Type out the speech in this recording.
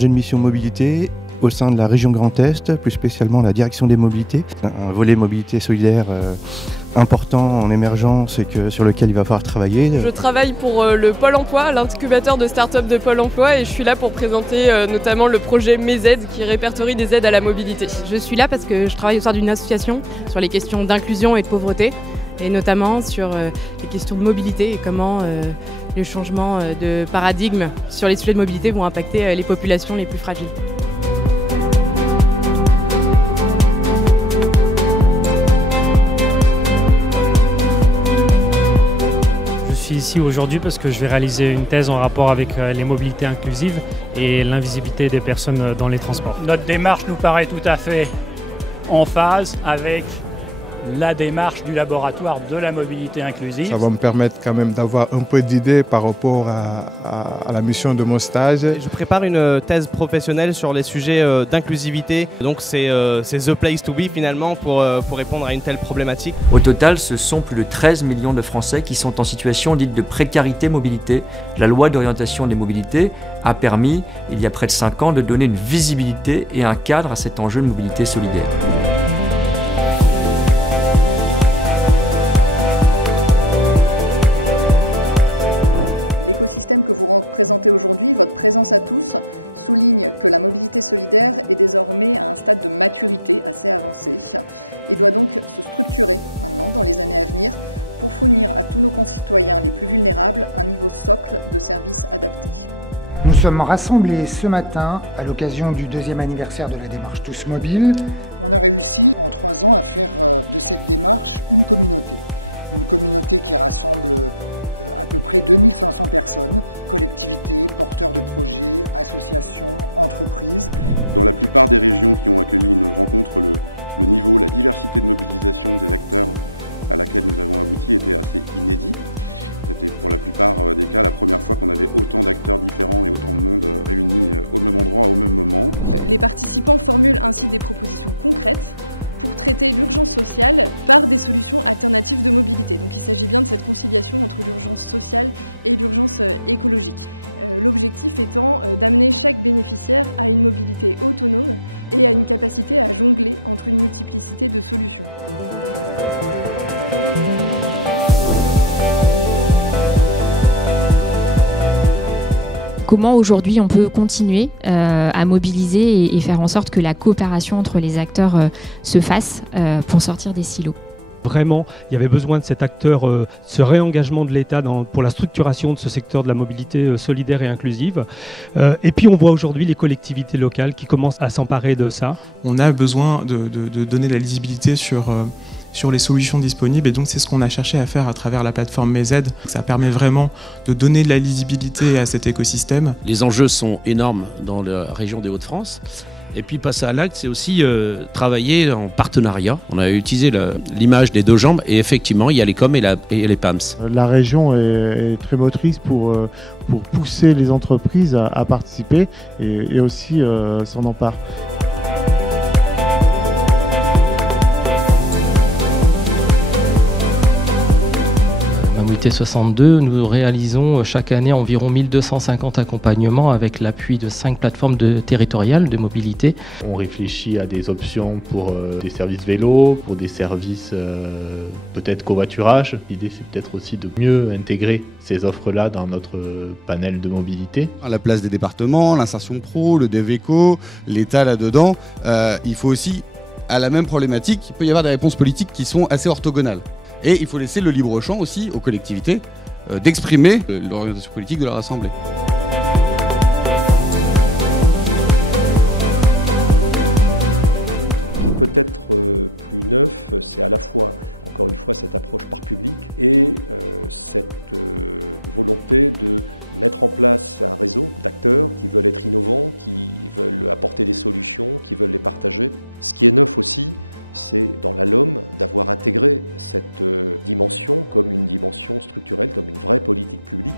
chargé de mission mobilité au sein de la région Grand Est, plus spécialement la direction des mobilités. Un volet mobilité solidaire important en émergence et sur lequel il va falloir travailler. Je travaille pour le Pôle emploi, l'incubateur de start-up de Pôle emploi, et je suis là pour présenter notamment le projet Mes aides qui répertorie des aides à la mobilité. Je suis là parce que je travaille au sein d'une association sur les questions d'inclusion et de pauvreté, et notamment sur les questions de mobilité et comment les changements de paradigme sur les sujets de mobilité vont impacter les populations les plus fragiles. Je suis ici aujourd'hui parce que je vais réaliser une thèse en rapport avec les mobilités inclusives et l'invisibilité des personnes dans les transports. Notre démarche nous paraît tout à fait en phase avec la démarche du laboratoire de la mobilité inclusive. Ça va me permettre quand même d'avoir un peu d'idées par rapport à la mission de mon stage. Je prépare une thèse professionnelle sur les sujets d'inclusivité, donc c'est the place to be finalement pour répondre à une telle problématique. Au total, ce sont plus de 13 millions de Français qui sont en situation dite de précarité mobilité. La loi d'orientation des mobilités a permis, il y a près de 5 ans, de donner une visibilité et un cadre à cet enjeu de mobilité solidaire. L'écosystème que vous représentez aujourd'hui, votre présence à tous, souligne que la mobilité solidaire est désormais à un stade de maturité assez avancé et doit donc se structurer maintenant dans les années à venir pour fournir à tous nos concitoyens les plus vulnérables un niveau socle de services adaptés. Nous sommes rassemblés ce matin à l'occasion du 2e anniversaire de la démarche Tous Mobiles. On a réussi en 3 ans à faire de cette démarche une communauté. Une communauté qui rassemble à peu près 2500 personnes, collectivités, porteurs de projets, associations, entreprises. Dans la plupart des régions qui ont accueilli une rencontre, le niveau, la diversité de mobilisation des acteurs à laquelle nous avons abouti était assez inédit. C'était pour la plupart des cas la première fois qu'on avait autant d'acteurs différents et autant de monde réunis au même endroit, au même moment. Les participants formulent ainsi des propositions concrètes pour traiter l'urgence sociale par des solutions alternatives de mobilité. Donc il s'agit bien de cette conciliation entre l'urgence sociale et l'urgence écologique. L'objectif étant d'amener chaque bénéficiaire à une mobilité autonome et à une capacité à jongler entre une multiplicité de solutions. Comment aujourd'hui on peut continuer à mobiliser et faire en sorte que la coopération entre les acteurs se fasse pour sortir des silos. Vraiment, il y avait besoin de cet acteur, ce réengagement de l'État pour la structuration de ce secteur de la mobilité solidaire et inclusive. Et puis on voit aujourd'hui les collectivités locales qui commencent à s'emparer de ça. On a besoin de donner de la lisibilité sur les solutions disponibles, et donc c'est ce qu'on a cherché à faire à travers la plateforme Mes aides. Ça permet vraiment de donner de la lisibilité à cet écosystème. Les enjeux sont énormes dans la région des Hauts-de-France. Et puis passer à l'acte, c'est aussi travailler en partenariat. On a utilisé l'image des 2 jambes et effectivement, il y a les COM et les PAMS. La région est très motrice pour pousser les entreprises à participer et aussi s'en empare. Mobilité 62, nous réalisons chaque année environ 1250 accompagnements avec l'appui de 5 plateformes territoriales de mobilité. On réfléchit à des options pour des services vélo, pour des services peut-être covoiturage. L'idée c'est peut-être aussi de mieux intégrer ces offres-là dans notre panel de mobilité. À la place des départements, l'insertion pro, le DevEco, l'État là-dedans, il faut aussi, à la même problématique, il peut y avoir des réponses politiques qui sont assez orthogonales. Et il faut laisser le libre champ aussi aux collectivités d'exprimer l'orientation politique de leur assemblée. Ce qui peut être plus neuf, c'est à la fois, encore une fois, cette approche par public et cette volonté de mettre en place un réseau d'acteurs qui veulent être innovants, qui veulent apporter des solutions, qui veulent les partager. Ce qui est neuf aussi, c'est dans la LOM d'avoir intégré cette dimension comme une dimension structurelle, comme une vraie politique publique.